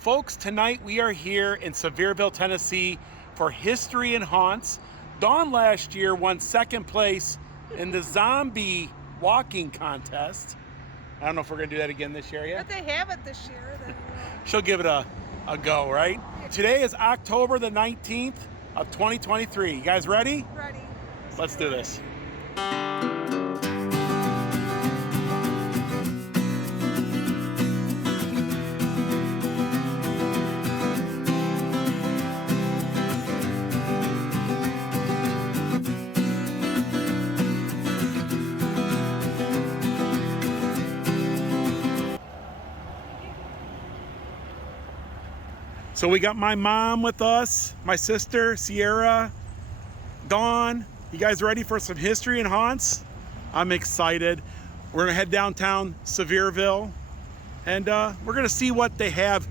Folks, tonight we are here in Sevierville, Tennessee for History and Haunts. Dawn last year won second place in the zombie walking contest. I don't know if we're gonna do that again this year yet. But they have it this year. Then She'll give it a go, right? Today is October the 19th of 2023. You guys ready? ready. Let's do this. So we got my mom with us, my sister, Sierra, Dawn. You guys ready for some history and haunts? I'm excited. We're gonna head downtown Sevierville and we're gonna see what they have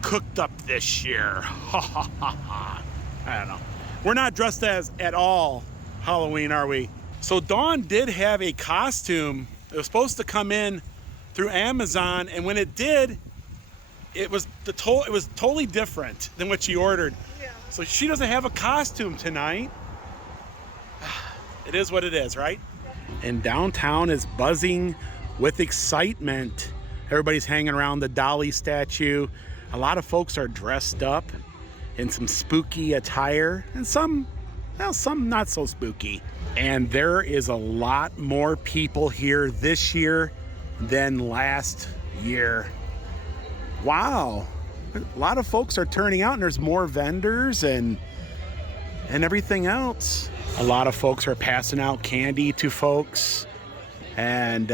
cooked up this year. I don't know. We're not dressed as at all Halloween, are we? So Dawn did have a costume. It was supposed to come in through Amazon, and when it did, it was totally different than what she ordered. Yeah. So she doesn't have a costume tonight. It is what it is, right? And downtown is buzzing with excitement. Everybody's hanging around the Dolly statue. A lot of folks are dressed up in some spooky attire, and some not so spooky. And there is a lot more people here this year than last year. Wow, a lot of folks are turning out, and there's more vendors and everything else. A lot of folks are passing out candy to folks, and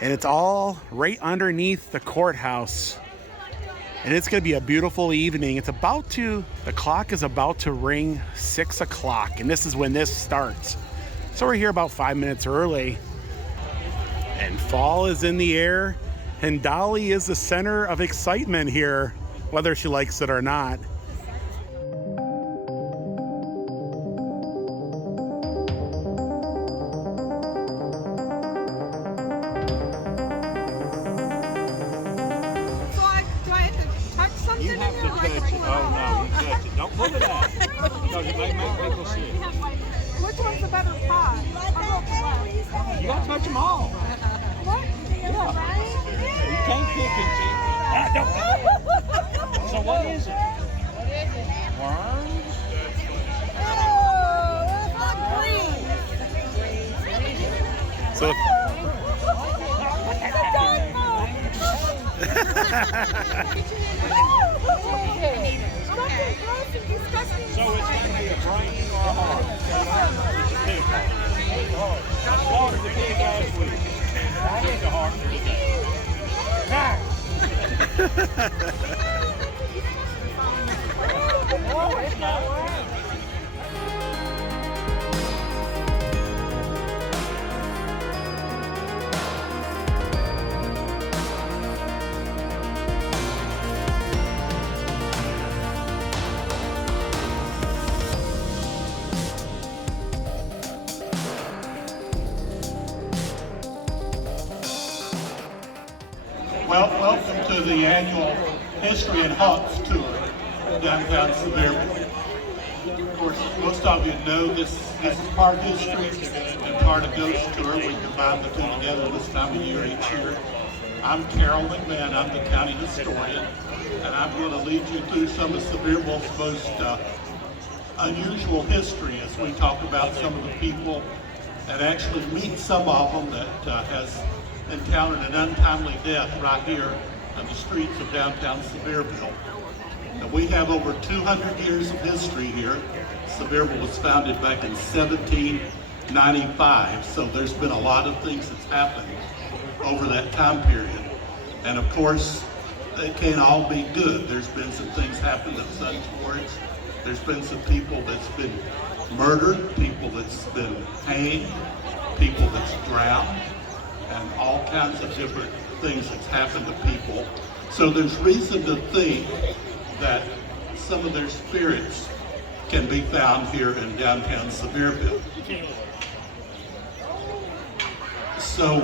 it's all right underneath the courthouse. And it's gonna be a beautiful evening. The clock is about to ring 6 o'clock, and this is when this starts. So we're here about 5 minutes early, and fall is in the air. And Dolly is the center of excitement here, whether she likes it or not. Do I have to touch something? You have to touch it. Oh no, you touch it. Don't pull it out. Because it may make people sick. Which one's the better pot? You gotta touch them all. What? Yeah. You can't pick and choose. So what is it? Worms? So So it's going to be a brain or a heart? It's a pig heart. I slaughtered the pig last week. I hit the heart. No, it's not. Well, welcome to the annual History and Haunts Tour downtown Sevierville. Of course, most of you know this is part history and part a ghost tour. We combine the two together this time of year each year. I'm Carol McMahon, I'm the county historian, and I'm going to lead you through some of Sevierville's most unusual history as we talk about some of the people and actually meet some of them that has encountered an untimely death right here on the streets of downtown Sevierville. Now, we have over 200 years of history here. Sevierville was founded back in 1795, so there's been a lot of things that's happened over that time period. And of course, it can't all be good. There's been some things happen that's untoward. There's been some people that's been murdered, people that's been hanged, people that's drowned, and all kinds of different things that's happened to people. So there's reason to think that some of their spirits can be found here in downtown Sevierville. So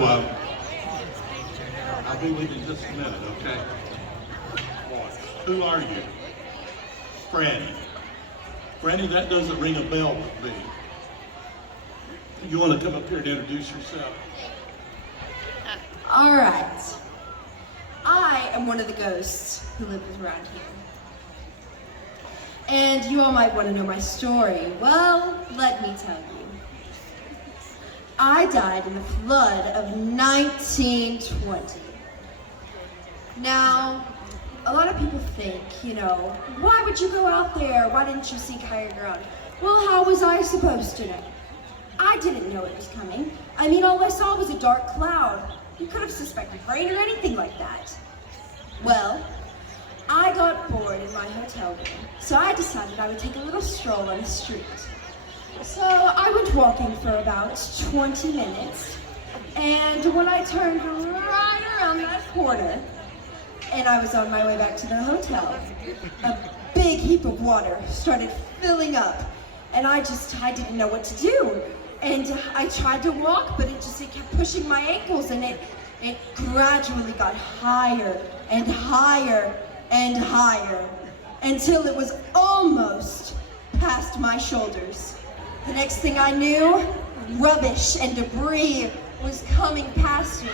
I'll be with you in just a minute, okay? Who are you? Franny. Franny, that doesn't ring a bell with me. You want to come up here and introduce yourself? All right. I am one of the ghosts who lives around here. And you all might want to know my story. Well, let me tell you. I died in the flood of 1920. Now, a lot of people think, why would you go out there? Why didn't you seek higher ground? Well, how was I supposed to know? I didn't know it was coming. I mean, all I saw was a dark cloud. You could have suspected rain or anything like that. Well, I got bored in my hotel room, so I decided I would take a little stroll on the street. So I went walking for about 20 minutes, and when I turned right around that corner, and I was on my way back to the hotel, a big heap of water started filling up, and I didn't know what to do. And I tried to walk, but it kept pushing my ankles, and it gradually got higher and higher and higher until it was almost past my shoulders. The next thing I knew, rubbish and debris was coming past me.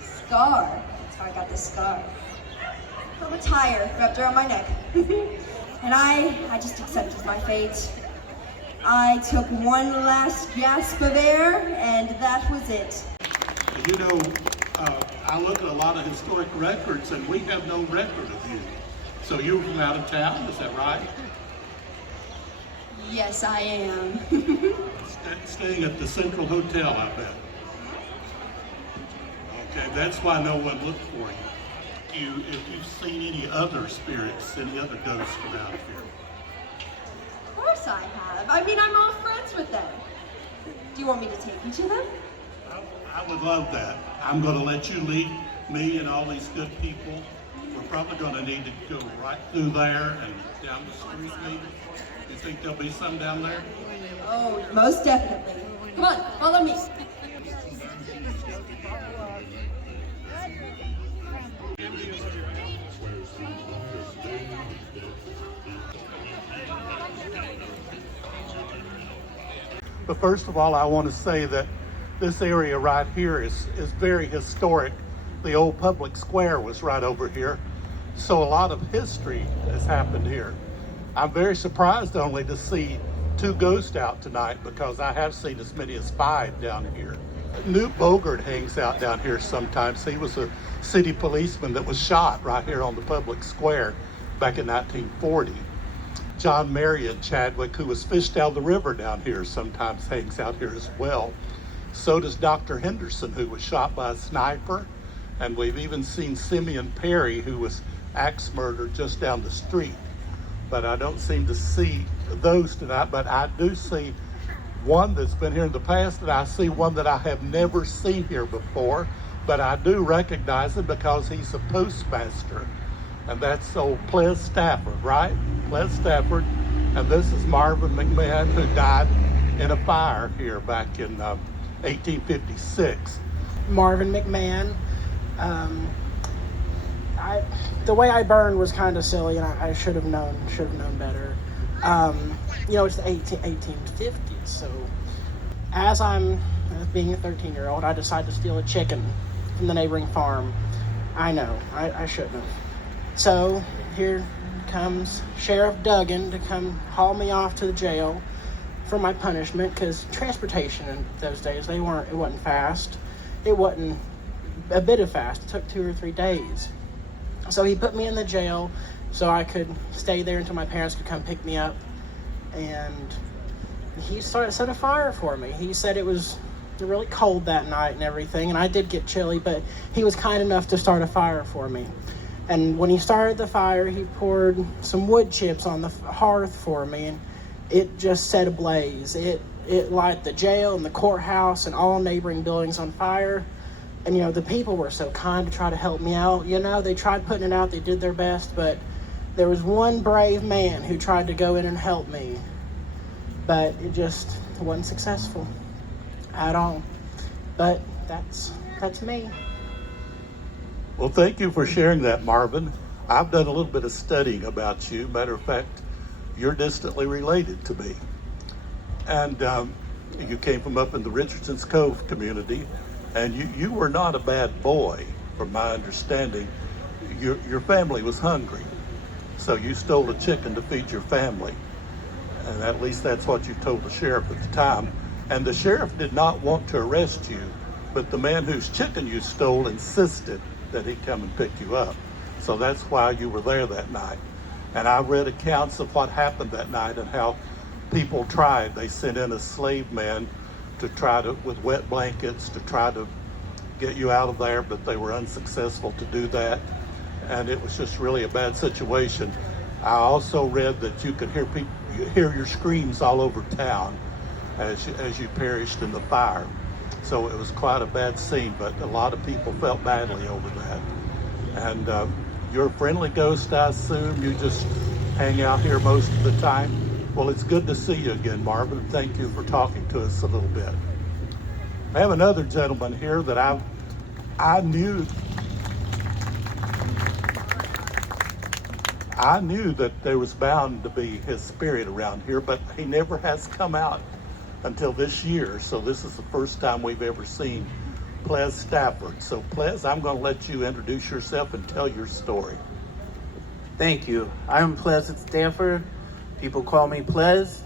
Scar, that's how I got this scar, from a tire wrapped around my neck. And I just accepted my fate. I took one last gasp of air, and that was it. I look at a lot of historic records, and we have no record of you. So you're from out of town, is that right? Yes, I am. Staying at the Central Hotel, I bet. Okay, that's why no one looked for you. If you've seen any other spirits, any other ghosts around here. Of course I have. I mean, I'm all friends with them. Do you want me to take you to them? I would love that. I'm going to let you lead me and all these good people. We're probably going to need to go right through there and down the street maybe. You think there'll be some down there? Oh, most definitely. Come on, follow me. But first of all, I want to say that this area right here is very historic. The old public square was right over here. So a lot of history has happened here. I'm very surprised only to see 2 ghosts out tonight, because I have seen as many as 5 down here. Newt Bogart hangs out down here sometimes. He was a city policeman that was shot right here on the public square back in 1940. John Marion Chadwick, who was fished down the river down here, sometimes hangs out here as well. So does Dr. Henderson, who was shot by a sniper. And we've even seen Simeon Perry, who was axe murdered just down the street. But I don't seem to see those tonight, but I do see one that's been here in the past, and I see one that I have never seen here before, but I do recognize him because he's a postmaster. And that's old Pleas Stafford, right? Pleas Stafford. And this is Marvin McMahon, who died in a fire here back in 1856. Marvin McMahon. The way I burned was kind of silly, and I should have known better. It's the 1850s, so as being a 13-year-old, I decided to steal a chicken from the neighboring farm. I know, I shouldn't have. So here comes Sheriff Duggan to come haul me off to the jail for my punishment, because transportation in those days, it wasn't fast. It wasn't a bit of fast. It took 2 or 3 days. So he put me in the jail so I could stay there until my parents could come pick me up. And he set a fire for me. He said it was really cold that night and everything, and I did get chilly, but he was kind enough to start a fire for me. And when he started the fire, he poured some wood chips on the hearth for me, and it just set ablaze. It lighted the jail and the courthouse and all neighboring buildings on fire. And, the people were so kind to try to help me out. They tried putting it out. They did their best. But there was one brave man who tried to go in and help me. But it just wasn't successful at all. But that's me. Well, thank you for sharing that, Marvin. I've done a little bit of studying about you. Matter of fact, you're distantly related to me. And you came from up in the Richardson's Cove community, and you were not a bad boy, from my understanding. Your family was hungry, so you stole a chicken to feed your family. And at least that's what you told the sheriff at the time. And the sheriff did not want to arrest you, but the man whose chicken you stole insisted that he come and pick you up. So that's why you were there that night. And I read accounts of what happened that night and how people tried. They sent in a slave man to try to, with wet blankets, to try to get you out of there, but they were unsuccessful to do that. And it was just really a bad situation. I also read that you could hear your screams all over town as you perished in the fire. So it was quite a bad scene, but a lot of people felt badly over that. And you're a friendly ghost, I assume. You just hang out here most of the time. Well, it's good to see you again, Marvin. Thank you for talking to us a little bit. I have another gentleman here that I knew that there was bound to be his spirit around here, but he never has come out until this year. So this is the first time we've ever seen Pleas Stafford. So Pleas, I'm going to let you introduce yourself and tell your story. Thank you. I'm Pleas Stafford. People call me Pleas.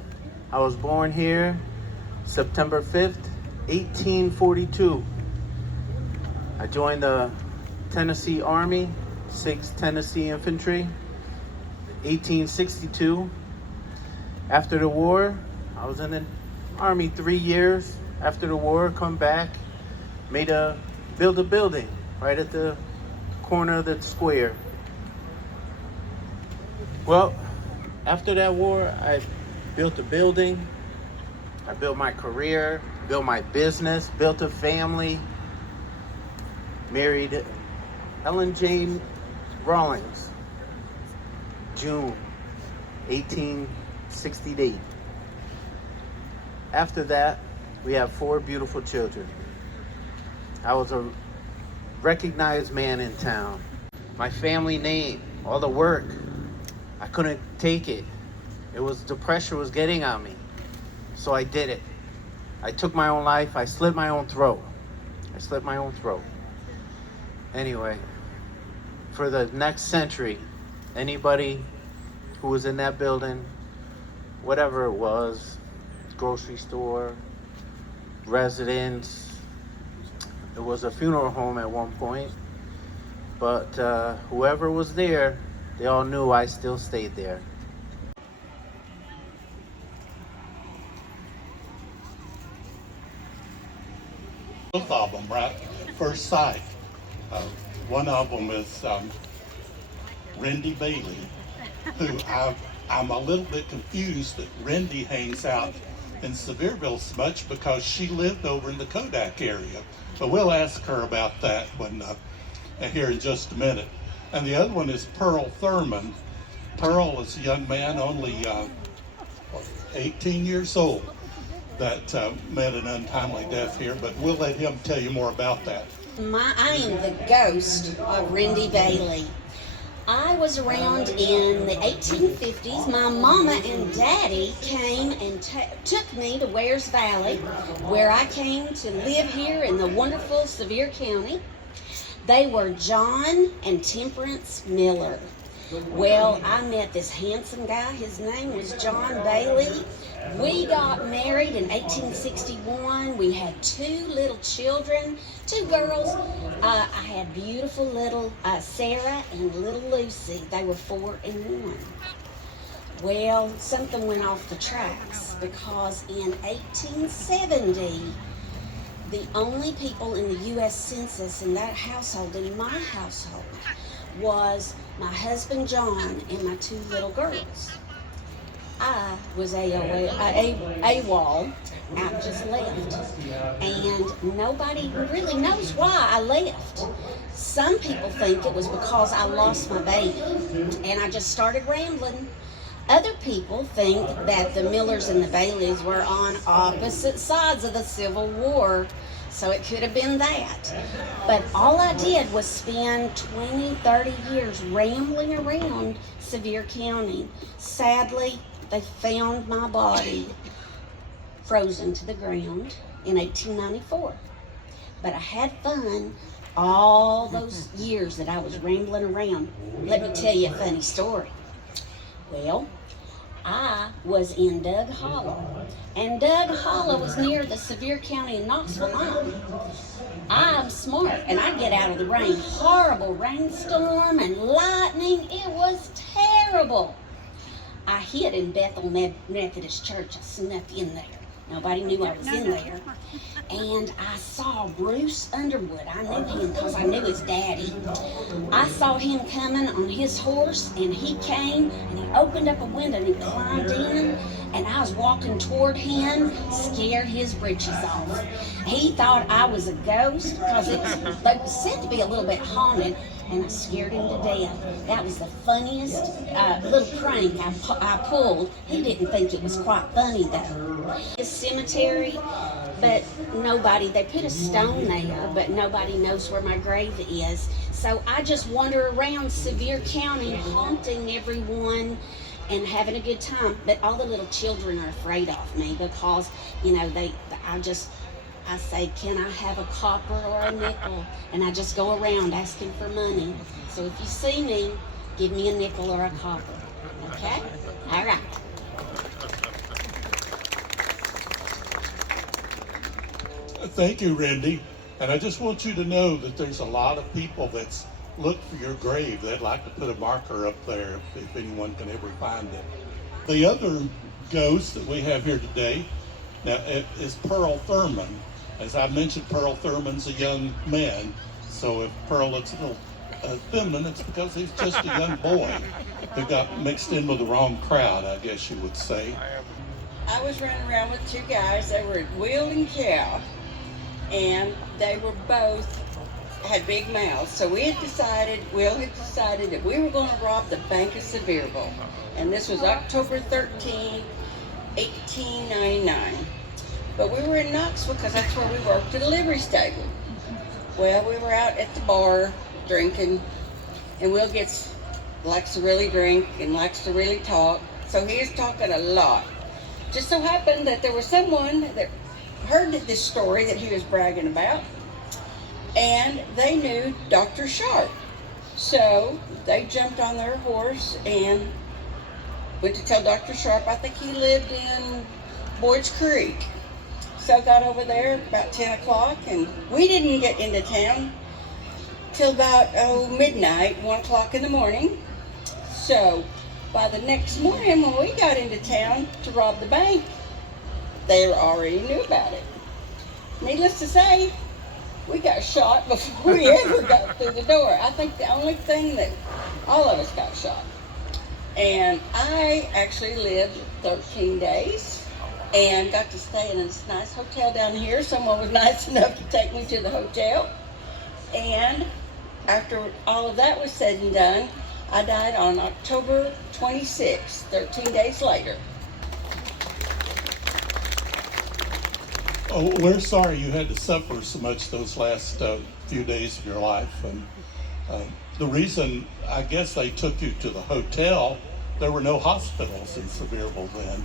I was born here September 5th, 1842. I joined the Tennessee Army, 6th Tennessee Infantry, 1862. After the war, I was in the Army 3 years. After the war, come back, build a building right at the corner of the square. Well, after that war, I built a building. I built my career, built my business, built a family, married Ellen Jane Rawlings, June 1868. After that, we have 4 beautiful children. I was a recognized man in town. My family name, all the work, I couldn't take it. The pressure was getting on me. So I did it. I took my own life. I slit my own throat. Anyway, for the next century, anybody who was in that building, whatever it was, grocery store, residence, it was a funeral home at one point, but whoever was there, they all knew I still stayed there. Both of them, right? First sight. One of them is Rendy Bailey, who I'm a little bit confused that Rendy hangs out in Sevierville so much because she lived over in the Kodak area. But we'll ask her about that here in just a minute. And the other one is Pearl Thurman. Pearl is a young man, only 18 years old, that met an untimely death here, but we'll let him tell you more about that. I am the ghost of Rendy Bailey. I was around in the 1850s. My mama and daddy came and took me to Wares Valley, where I came to live here in the wonderful Sevier County. They were John and Temperance Miller. Well, I met this handsome guy. His name was John Bailey. We got married in 1861. We had 2 little children, 2 girls. I had beautiful little Sarah and little Lucy. They were 4 and 1. Well, something went off the tracks because in 1870, the only people in the U.S. Census in that household, in my household, was my husband John and my 2 little girls. I was AWOL. I just left. And nobody really knows why I left. Some people think it was because I lost my baby and I just started rambling. Other people think that the Millers and the Baileys were on opposite sides of the Civil War. So it could have been that. But all I did was spend 20, 30 years rambling around Sevier County. Sadly, they found my body frozen to the ground in 1894. But I had fun all those years that I was rambling around. Let me tell you a funny story. Well, I was in Doug Hollow, and Doug Hollow was near the Sevier County and Knoxville line. I'm smart, and I get out of the rain. Horrible rainstorm and lightning. It was terrible. I hid in Bethel Methodist Church. I snuck in there. Nobody knew I was in there. And I saw Bruce Underwood. I knew him because I knew his daddy. I saw him coming on his horse, and he came, and he opened up a window, and he climbed in, and I was walking toward him, scared his britches off. He thought I was a ghost because they was said to be a little bit haunted, and I scared him to death. That was the funniest little prank I pulled. He didn't think it was quite funny, though. His cemetery, but nobody, they put a stone there, but nobody knows where my grave is. So I just wander around Sevier County haunting everyone and having a good time. But all the little children are afraid of me because, you know, I say, can I have a copper or a nickel? And I just go around asking for money. So if you see me, give me a nickel or a copper. Okay? All right. Thank you, Rendy. And I just want you to know that there's a lot of people that's looked for your grave. They'd like to put a marker up there if anyone can ever find it. The other ghost that we have here today now is Pearl Thurman. As I mentioned, Pearl Thurman's a young man. So if Pearl looks a little feminine, it's because he's just a young boy who got mixed in with the wrong crowd, I guess you would say. I was running around with two guys. They were at Wheel and Cow, and they were both had big mouths. So Will had decided that we were going to rob the Bank of Sevierville. And this was October 13, 1899. But we were in Knoxville because that's where we worked at a livery stable. Well, we were out at the bar drinking, and Will likes to really drink and likes to really talk. So he was talking a lot. Just so happened that there was someone that heard this story that he was bragging about, and they knew Dr. Sharp. So they jumped on their horse and went to tell Dr. Sharp. I think he lived in Boyd's Creek. So got over there about 10 o'clock, and we didn't get into town till about midnight, 1 o'clock in the morning. So by the next morning when we got into town to rob the bank, they already knew about it. Needless to say, we got shot before we ever got through the door. I think the only thing that all of us got shot. And I actually lived 13 days and got to stay in this nice hotel down here. Someone was nice enough to take me to the hotel. And after all of that was said and done, I died on October 26, 13 days later. Oh, we're sorry you had to suffer so much those last few days of your life. And the reason, I guess they took you to the hotel, there were no hospitals in Sevierville then.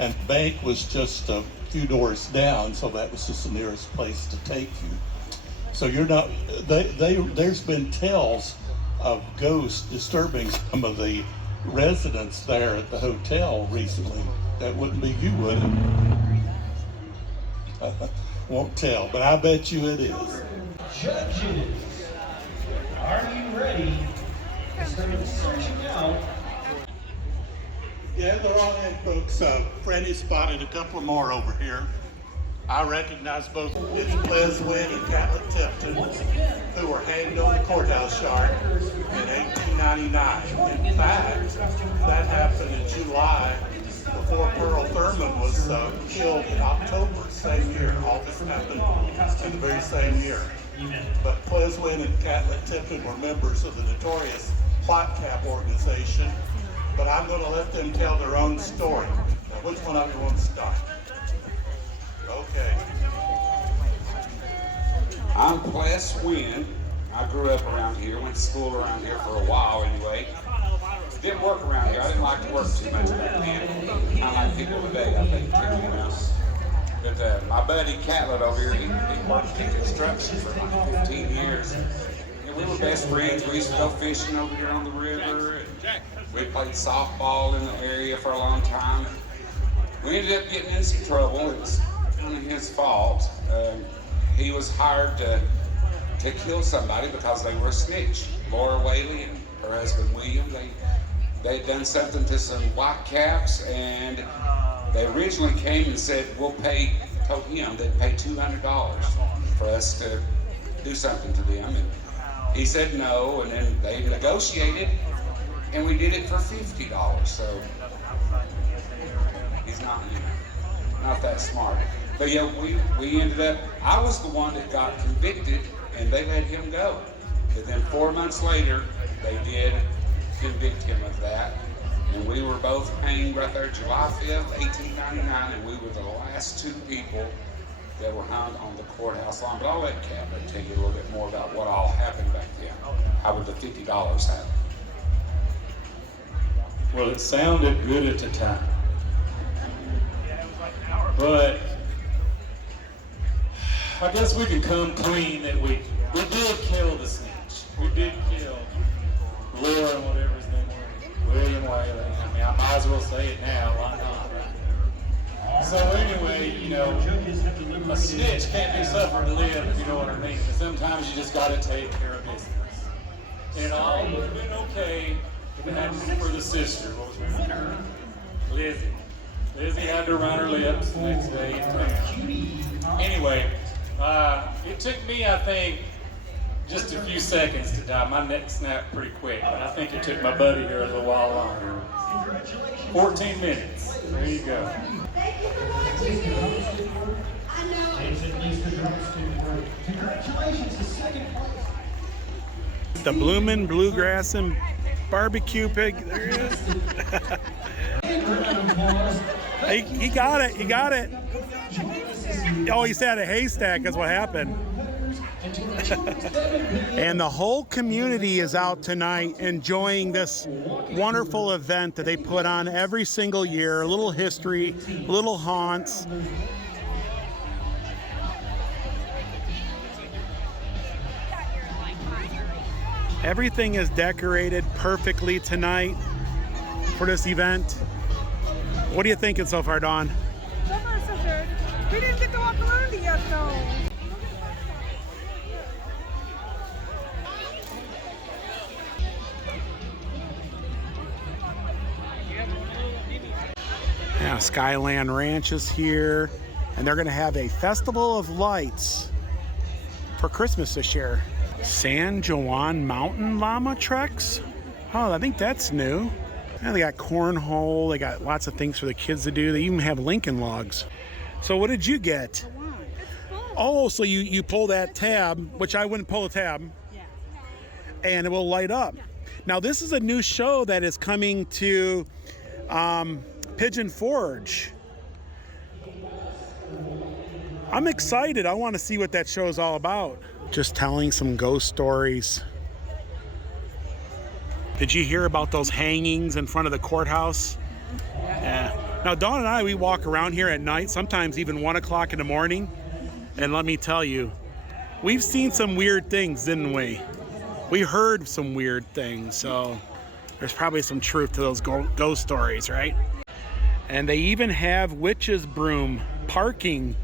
And the bank was just a few doors down, so that was just the nearest place to take you. So you're not, there's been tales of ghosts disturbing some of the residents there at the hotel recently. That wouldn't be you, would it? Won't tell, but I bet you it is. Judges, are you ready to start searching out? Yeah, they're on in, folks. Freddie spotted a couple more over here. I recognize both Pleas Stafford and Catlett Tipton, who were hanged on the courthouse yard in 1899. In fact, that happened in July before Pearl Thurman was killed in October, same year. All this happened in the very same year. But Pleas Stafford and Catlett Tipton were members of the notorious White Cap organization. But I'm going to let them tell their own story. Now, which one of you wants to start? Okay. I'm Pleas Wynn. I grew up around here, went to school around here for a while anyway. Didn't work around here. I didn't like to work too much back then. Kind of like people today, I think, too, you know. But my buddy Catlett over here, he worked in construction for like 15 years. And we were best friends. We used to go fishing over here on the river. And we played softball in the area for a long time. We ended up getting in some trouble. It was kind of his fault. He was hired to kill somebody because they were a snitch. Laura Whaley and her husband William, they had done something to some white caps, and they originally came and said, told him they'd pay $200 for us to do something to them. And he said no, and then they negotiated, and we did it for $50. So he's not that smart. But yeah, we ended up, I was the one that got convicted, and they let him go. But then 4 months later, they did convict him of that. And we were both hanged right there July 5th, 1899, and we were the last two people that were hung on the courthouse lawn. But I'll let Catlett tell you a little bit more about what all happened back then. How would the $50 happen? Well, it sounded good at the time. But I guess we can come clean that we did kill the snitch. We did kill Laura and whatever his name was, William Whaley. I mean, I might as well say it now, why not, right? So anyway, you know, a snitch can't be suffered to live, if you know what I mean. And sometimes you just got to take care of business. And it all would have been okay if it hadn't been for the sister. What was her name? Lizzie. Lizzie had to run her lips the next day in town. Anyway, it took me, I think, just a few seconds to die. My neck snapped pretty quick, but I think it took my buddy here a little while longer. 14 minutes. There you go. Thank you for watching, guys. I know. Congratulations to second place. The bloomin' bluegrass and barbecue pig. There he is. He got it. He got it. Oh, he said a haystack is what happened. And the whole community is out tonight enjoying this wonderful event that they put on every single year. A little history, little haunts. Everything is decorated perfectly tonight for this event. What are you thinking so far, Dawn? So far, so good. We didn't get to walk around it yet, though. Yeah, Skyland Ranch is here, and they're going to have a festival of lights for Christmas this year. San Juan Mountain Llama Treks? Oh, I think that's new. Yeah, they got cornhole, they got lots of things for the kids to do. They even have Lincoln logs. So what did you get? Oh, so you pull that tab, which I wouldn't pull a tab, and it will light up. Now this is a new show that is coming to Pigeon Forge. I'm excited. I want to see what that show is all about. Just telling some ghost stories. Did you hear about those hangings in front of the courthouse? Yeah. Now, Dawn and I, we walk around here at night, sometimes even 1 o'clock in the morning. And let me tell you, we've seen some weird things, didn't we? We heard some weird things, so there's probably some truth to those ghost stories, right? And they even have witches' broom parking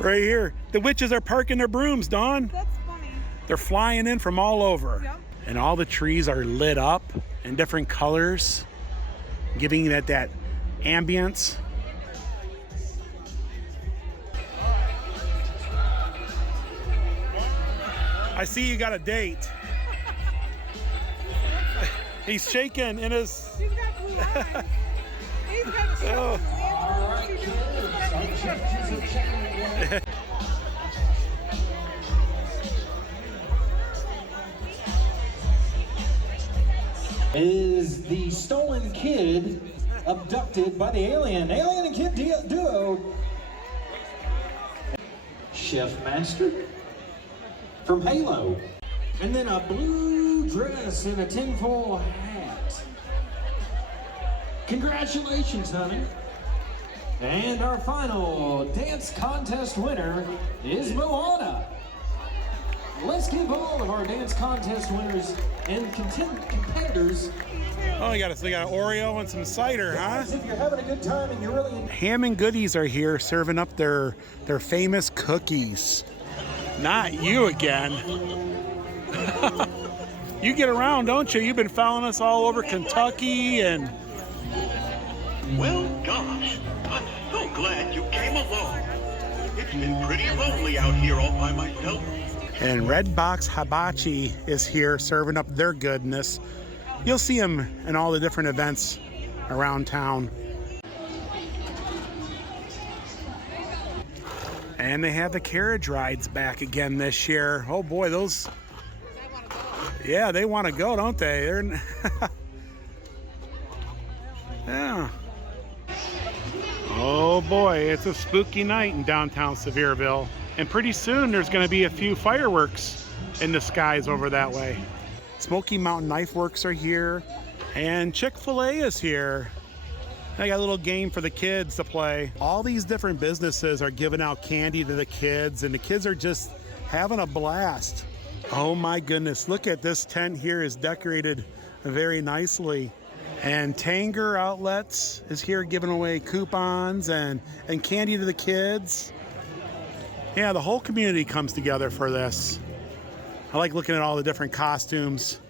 right here. The witches are parking their brooms, Dawn. That's funny. They're flying in from all over. Yep. And all the trees are lit up in different colors, giving it that ambience. I see you got a date. He's shaking in his... He's got blue eyes. He's got a show. Is the stolen kid abducted by the alien? Alien and kid duo Chef Master from Halo. And then a blue dress and a tinfoil hat. Congratulations, honey. And our final dance contest winner is Moana. Let's give all of our dance contest winners and competitors. Oh, you got an Oreo and some cider, huh? If you're having a good time and you're really Ham and Goodies are here serving up their famous cookies. Not you again. You get around, don't you? You've been following us all over Kentucky and... Well, gosh, I'm so glad you came along. It's been pretty lonely out here all by myself. And Red Box Hibachi is here serving up their goodness. You'll see them in all the different events around town. And they have the carriage rides back again this year. Oh boy, those... Yeah, they want to go, don't they? They're... Yeah. Oh boy, it's a spooky night in downtown Sevierville. And pretty soon there's going to be a few fireworks in the skies over that way. Smoky Mountain Knife Works are here, and Chick-fil-A is here. They got a little game for the kids to play. All these different businesses are giving out candy to the kids, and the kids are just having a blast. Oh my goodness, look at this tent here is decorated very nicely. And Tanger Outlets is here giving away coupons and candy to the kids. Yeah, the whole community comes together for this. I like looking at all the different costumes.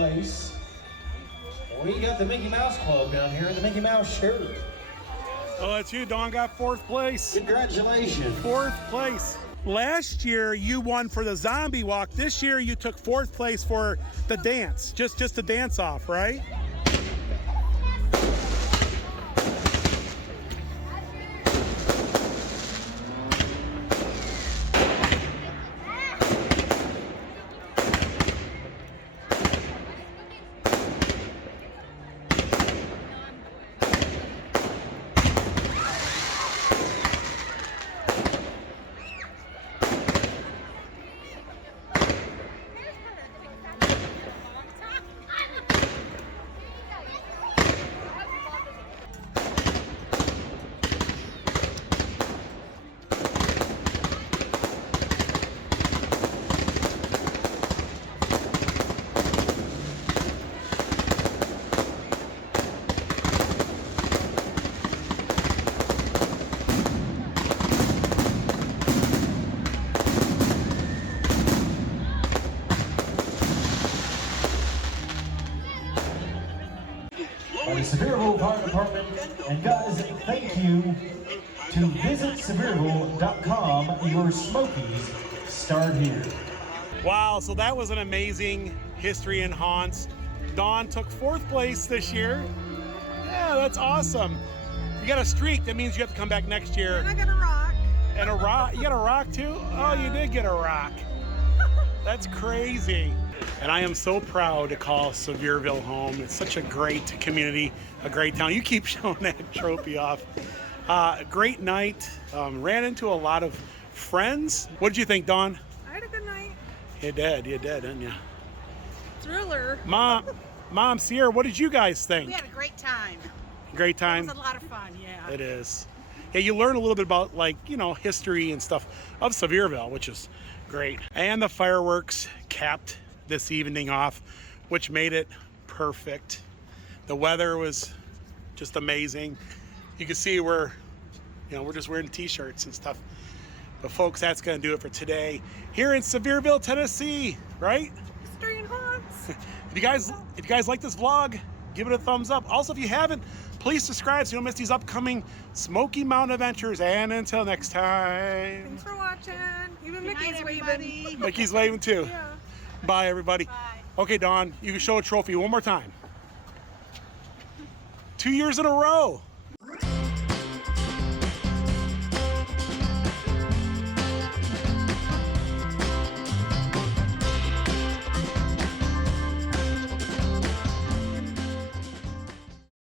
place, we got the Mickey Mouse Club down here, the Mickey Mouse shirt. Oh, that's you. Dawn got 4th place. Congratulations. 4th place. Last year you won for the zombie walk. This year you took 4th place for the dance. Just the dance off, right? The Sevierville Fire Department, and guys, thank you to visitsevierville.com. Your Smokies start here. Wow, so that was an amazing history and haunts. Dawn took 4th place this year. Yeah, that's awesome. You got a streak. That means you have to come back next year. And I got a rock. And a rock? You got a rock too? Oh, you did get a rock. That's crazy. And I am so proud to call Sevierville home. It's such a great community, a great town. You keep showing that trophy off. Great night. Ran into a lot of friends. What did you think, Dawn? I had a good night. You did, didn't you? Thriller. Mom, Sierra, what did you guys think? We had a great time. Great time? It was a lot of fun, yeah. It is. Yeah, you learn a little bit about, like, you know, history and stuff of Sevierville, which is great. And the fireworks capped this evening off, which made it perfect. The weather was just amazing. You can see we're just wearing t-shirts and stuff. But folks, that's going to do it for today here in Sevierville, Tennessee, right? History and haunts. If you guys like this vlog, give it a thumbs up. Also, if you haven't, please subscribe so you don't miss these upcoming Smoky Mountain adventures. And until next time. Thanks for watching. Even Good Mickey's night, waving. everybody. Mickey's waving too. Yeah. Bye, everybody. Bye. Okay, Dawn, you can show a trophy one more time. 2 years in a row.